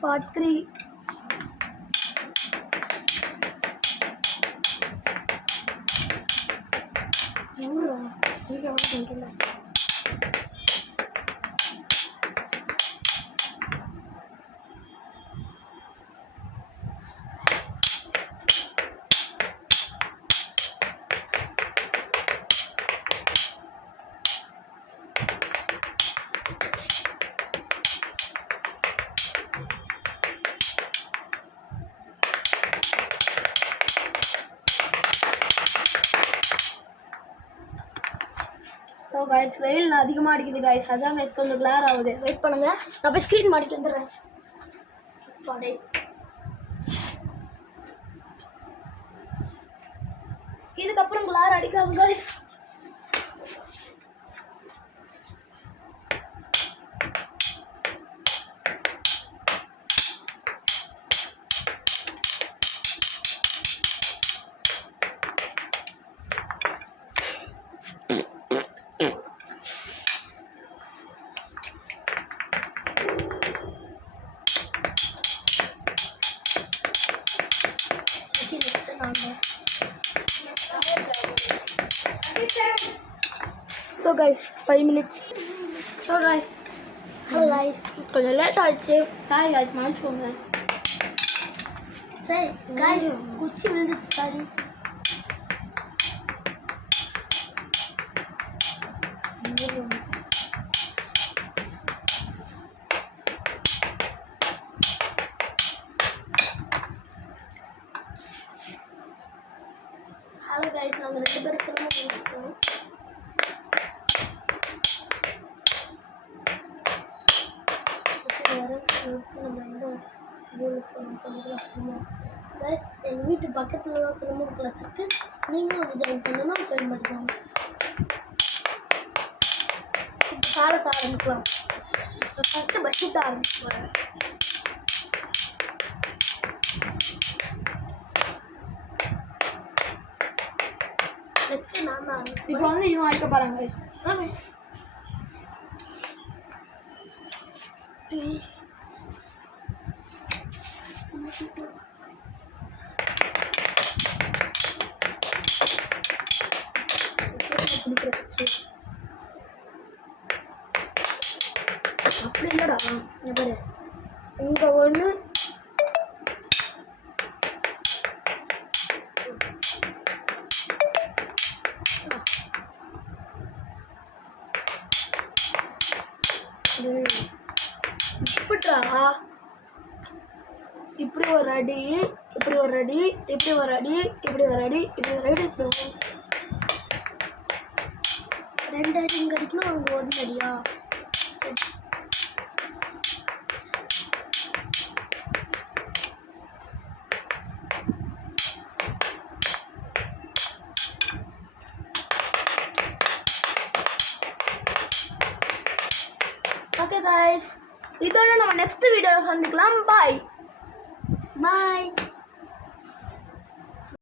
part 3. So guys, வெயில் அதிகமாக அடிக்குது guys. அதான் guys கொஞ்சம் glare ஆகுது. வெயிட் பண்ணுங்க, நான் போய் ஸ்க்ரீன் மாட்டிட்டு வந்துடுறேன். இதுக்கப்புறம் glare அடிக்காது guys. So guys, 5 minutes. So guys, hello guys. கொஞ்சம் லேட் ஆயிடுச்சு. Sorry guys, மன்னிச்சுக்கோங்க. சரி guys, குச்சி விழுந்துச்சு சாரி. Hello guys, நாங்கள் 2 பேரும் சிரமம் பண்ணிருக்கோம். Guys, எங்கள் வீட்டு பக்கத்தில் தான் சிலம்பம் கிளாஸ் இருக்குது. நீங்களும் வந்து ஜாயின் பண்ணணும்னா ஜாயின் பண்ணிக்கோங்க. இப்போ காலத்தை ஆரம்பிக்கலாம். இப்போ ஃபஸ்ட்டு பஸ்ஸிட்டு ஆரம்பிச்சுக்கிறேன். நெக்ஸ்ட்டு நான் தான் ஆரம்பிச்சேன். இப்போ வந்து இவன் அடிக்க போகிறாங்க guys. அப்படி இல்லடா, பாரு இங்க ஒண்ணு இப்படிடா, இப்படி ஒரு அடி, இப்படி ஒரு அடி, இப்படி ஒரு அடி, இப்படி ஒரு அடி, இப்படி ஒரு அடி, இப்படி 2 அடி இங்கே அடிக்கணும், அங்கே 1 அடியா? சரி. ஓகே guys, இதோட நம்ம நெக்ஸ்ட் வீடியோவில் சந்திக்கலாம். பாய் பாய்.